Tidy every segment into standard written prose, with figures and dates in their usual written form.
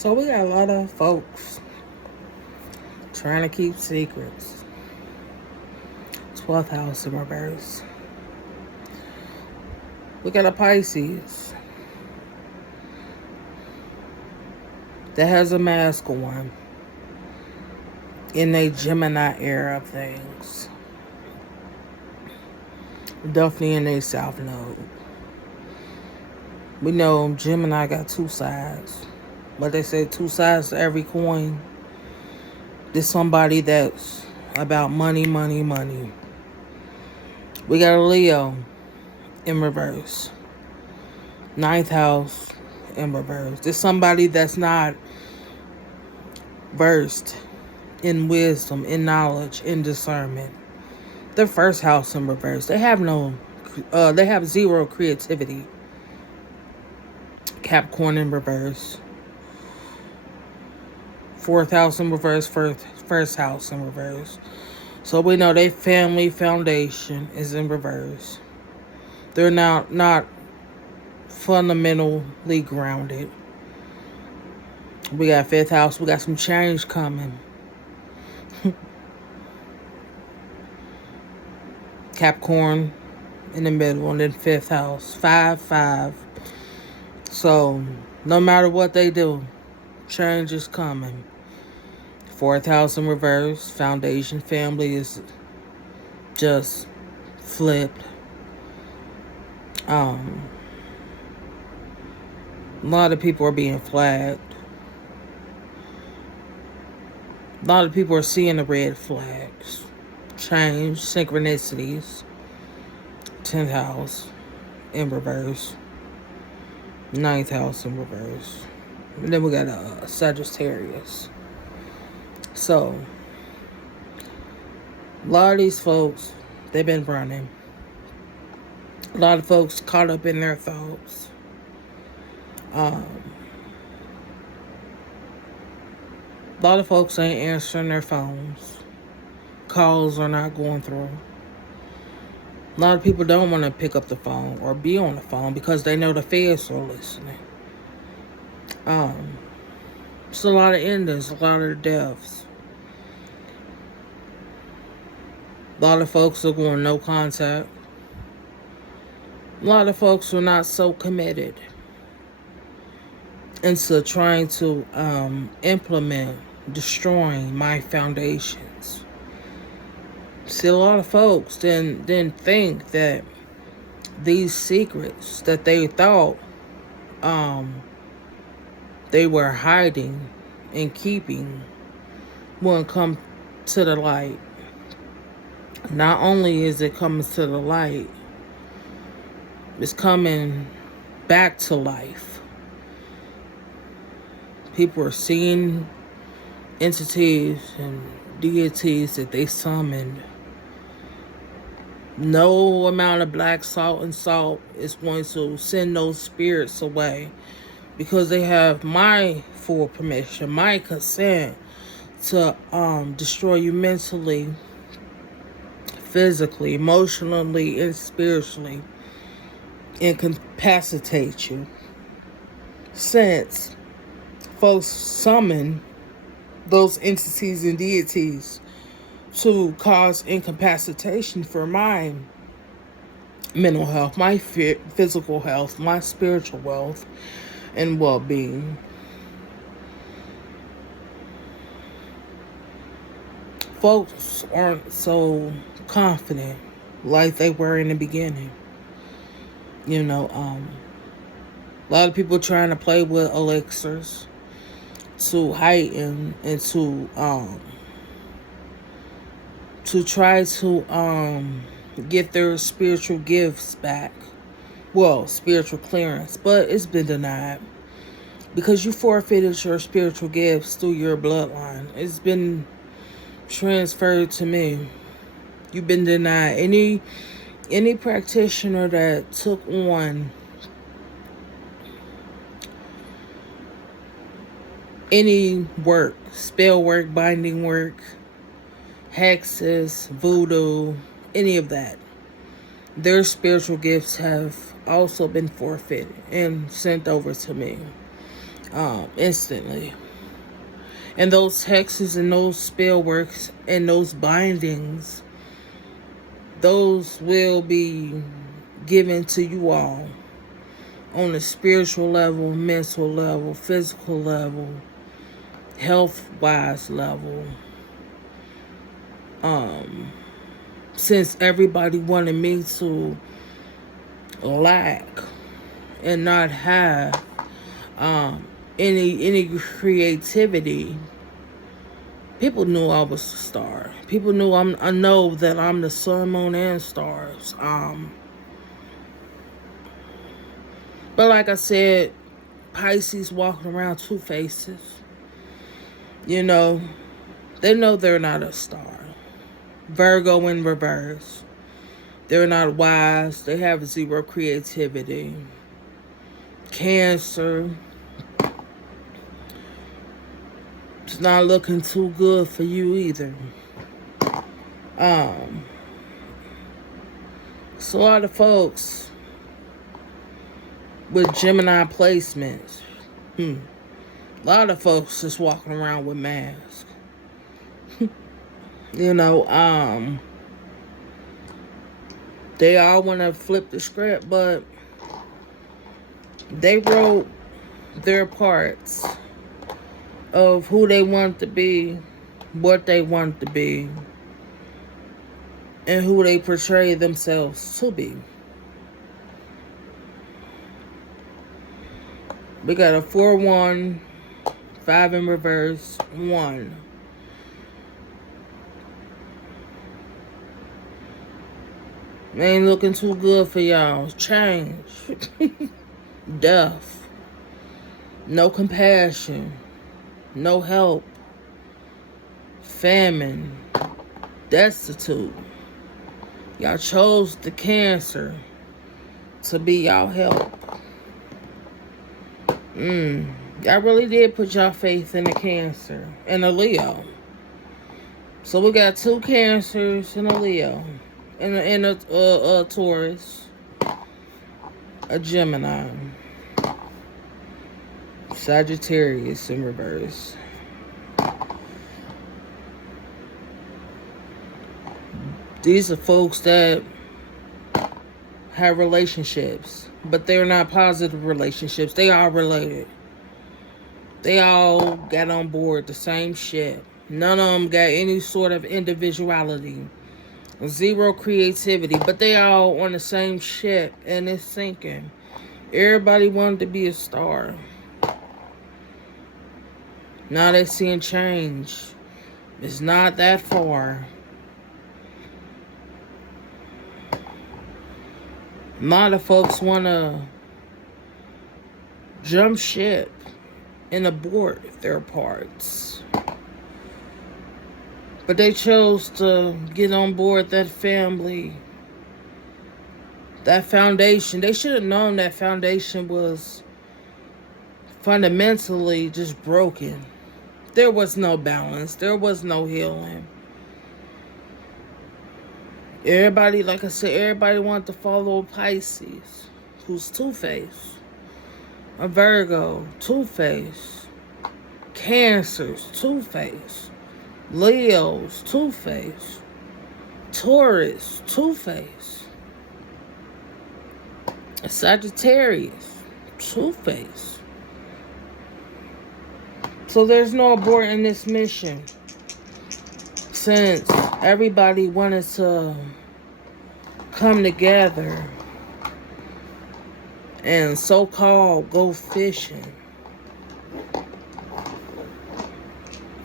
So we got a lot of folks trying to keep secrets. 12th house in reverse. We got a Pisces that has a mask on in a Gemini era of things. Definitely in a South Node. We know Gemini got two sides. But they say two sides to every coin. There's somebody that's about money, money, money. We got a Leo in reverse. 9th house in reverse. There's somebody that's not versed in wisdom, in knowledge, in discernment. The first house in reverse. They have zero creativity. Capricorn in reverse. 4th house in reverse, first house in reverse. So we know their family foundation is in reverse. They're now not fundamentally grounded. We got 5th house. We got some change coming. Capricorn in the middle, and then 5th house. 5-5. So no matter what they do, change is coming. 4th house in reverse. Foundation family is just flipped. A lot of people are being flagged. A lot of people are seeing the red flags. Change, synchronicities. 10th house in reverse. 9th house in reverse. And then we got a Sagittarius. So, a lot of these folks, they've been running. A lot of folks caught up in their thoughts. A lot of folks ain't answering their phones. Calls are not going through. A lot of people don't want to pick up the phone or be on the phone because they know the feds are listening. It's a lot of endings, a lot of deaths. A lot of folks are going no contact. A lot of folks are not so committed into trying to implement destroying my foundations. See, a lot of folks didn't think that these secrets that they thought they were hiding and keeping wouldn't come to the light. Not only is it coming to the light, it's coming back to life. People are seeing entities and deities that they summoned. No amount of black salt and salt is going to send those spirits away, because they have my full permission, my consent to destroy you mentally, physically, emotionally, and spiritually, incapacitate you. Since folks summon those entities and deities to cause incapacitation for my mental health, my physical health, my spiritual wealth and well-being. Folks aren't so confident like they were in the beginning. A lot of people trying to play with elixirs to heighten and to try to get their spiritual gifts back. Well, spiritual clearance, but it's been denied because you forfeited your spiritual gifts through your bloodline. It's been transferred to me. You've been denied. Any practitioner that took on any work, spell work, binding work, hexes, voodoo, any of that, their spiritual gifts have also been forfeited and sent over to me. instantly. And those hexes and those spell works and those bindings, those will be given to you all on a spiritual level, mental level, physical level, health-wise level. Since everybody wanted me to lack and not have any creativity, people knew I was a star. People knew I know that I'm the sun, moon, and stars. But like I said, Pisces walking around two faces. You know, they know they're not a star. Virgo in reverse. They're not wise. They have zero creativity. Cancer. It's not looking too good for you either. So a lot of folks with Gemini placements, a lot of folks just walking around with masks. You know, they all want to flip the script, but they wrote their parts of who they want to be, what they want to be, and who they portray themselves to be. We got a 4-1, 5 in reverse, 1. Ain't looking too good for y'all. Change. Death. No compassion. No help. Famine. Destitute. Y'all chose the Cancer to be y'all help. Y'all really did put y'all faith in a Cancer and a Leo. So we got 2 Cancers and a Leo. And a Taurus. A Gemini. Sagittarius in reverse. These are folks that have relationships, but they're not positive relationships. They all related. They all got on board the same shit. None of them got any sort of individuality. Zero creativity, but they all on the same ship and it's sinking. Everybody wanted to be a star. Now they're seeing change. It's not that far. A lot of folks want to jump ship and abort their parts. But they chose to get on board that family, that foundation. They should have known that foundation was fundamentally just broken. There was no balance. There was no healing. Everybody, like I said, everybody wanted to follow Pisces, who's two-faced. A Virgo, two-faced. Cancers, two-faced. Leo's, two-faced. Taurus, two-faced. Sagittarius, two-faced. So there's no aborting this mission, since everybody wanted to come together and so-called go fishing.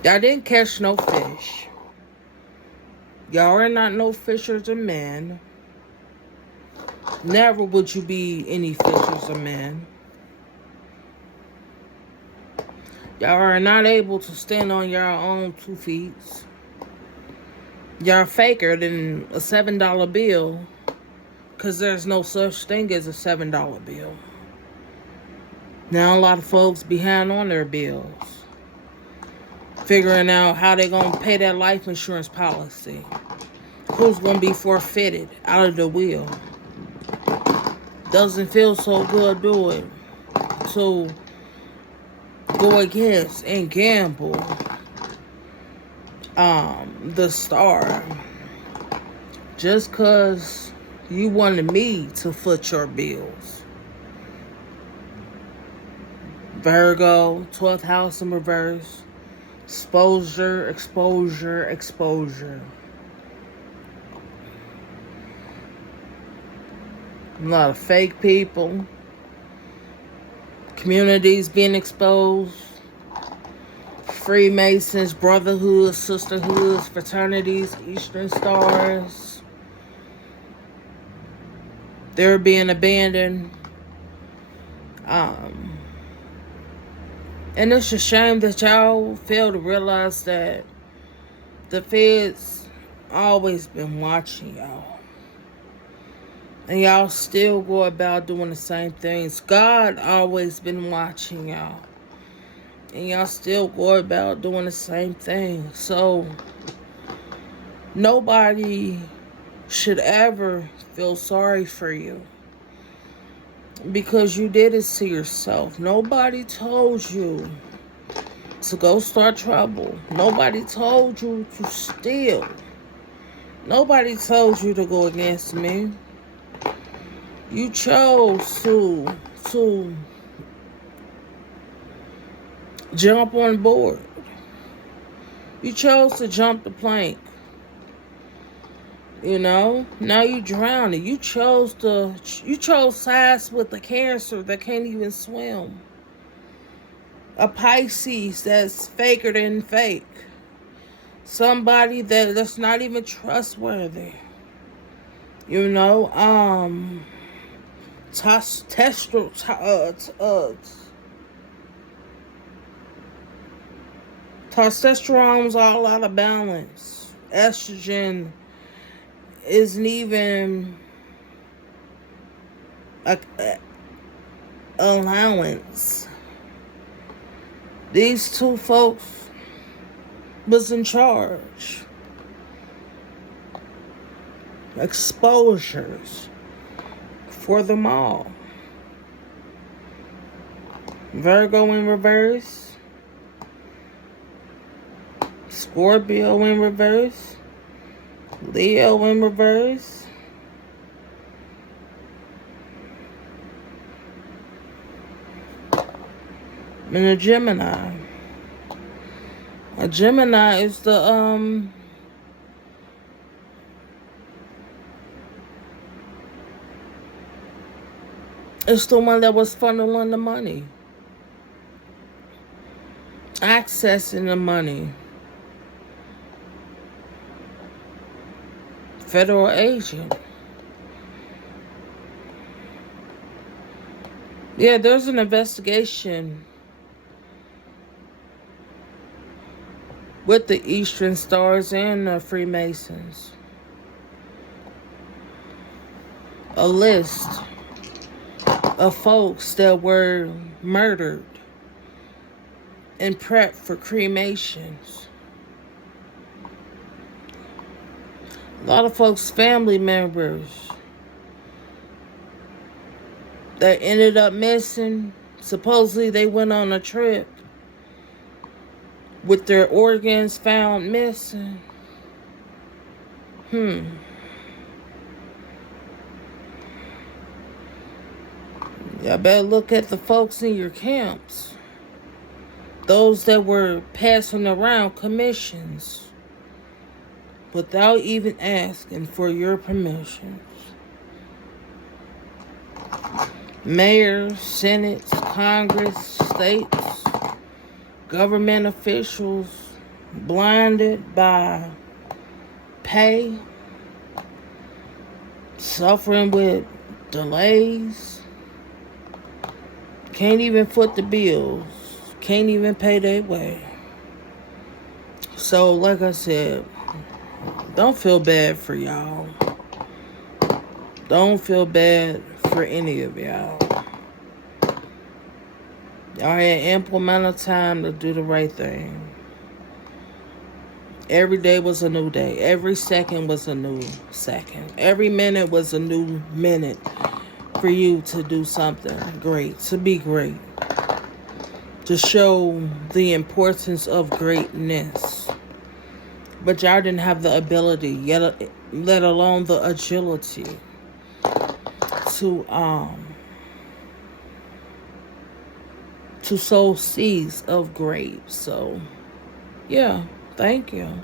Y'all didn't catch no fish. Y'all are not no fishers of men. Never would you be any fishers of men. Y'all are not able to stand on your own 2 feet. Y'all faker than a $7 bill, because there's no such thing as a $7 bill. Now a lot of folks behind on their bills, figuring out how they're going to pay that life insurance policy. Who's going to be forfeited out of the will. Doesn't feel so good, do it? To go against and gamble the star just because you wanted me to foot your bills. Virgo, 12th house in reverse. Exposure, exposure, exposure. A lot of fake people. Communities being exposed. Freemasons, brotherhoods, sisterhoods, fraternities, Eastern Stars. They're being abandoned. And it's a shame that y'all fail to realize that the feds always been watching y'all. And y'all still go about doing the same things. God always been watching y'all. And y'all still go about doing the same thing. So, nobody should ever feel sorry for you. Because you did it to yourself. Nobody told you to go start trouble. Nobody told you to steal. Nobody told you to go against me. You chose to jump on board. You chose to jump the plank. You know, now you drowning. You chose sides with a Cancer that can't even swim. A Pisces that's faker than fake. Somebody that's not even trustworthy. You know, testosterone's all out of balance. Estrogen isn't even a allowance. These two folks was in charge. Exposures for them all. Virgo in reverse. Scorpio in reverse. Leo in reverse. And a Gemini. A Gemini is the it's the one that was funneling the money. Accessing the money. Federal agent. Yeah, there's an investigation with the Eastern Stars and the Freemasons. A list of folks that were murdered and prepped for cremations. A lot of folks' family members that ended up missing. Supposedly they went on a trip with their organs found missing. Y'all better look at the folks in your camps. Those that were passing around commissions without even asking for your permissions. Mayors, senates, Congress, states, government officials blinded by pay, suffering with delays, can't even foot the bills, can't even pay their way. So, like I said, don't feel bad for y'all. Don't feel bad for any of y'all. Y'all had ample amount of time to do the right thing. Every day was a new day. Every second was a new second. Every minute was a new minute for you to do something great, to be great. to show the importance of greatness. But y'all didn't have the ability, yet let alone the agility to sow seeds of grapes. So yeah, thank you.